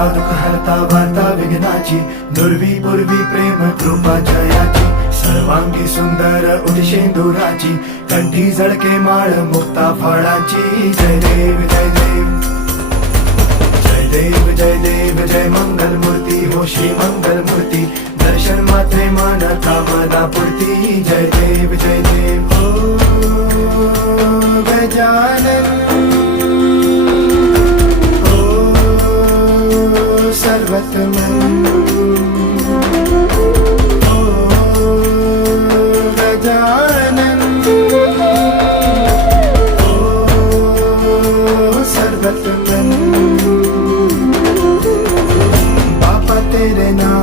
हरता दुःख हरता वार्ता विघ्नाची, दुर्वी पूर्वी प्रेम कृपा जयाची, सर्वांगी सुंदर उदिशेंदुराची, कंठी झळके माळ मुक्ता फळाची. जय देव जय देव जय देव जय देव जय मंगल मूर्ती हो श्री मंगल मूर्ती, दर्शन मात्रे मन कामना पूर्ती. जय देव जय देव हो गजानन हो सर्वतमन हो गजानन हो सर्वतमन. बापा तेरे नाम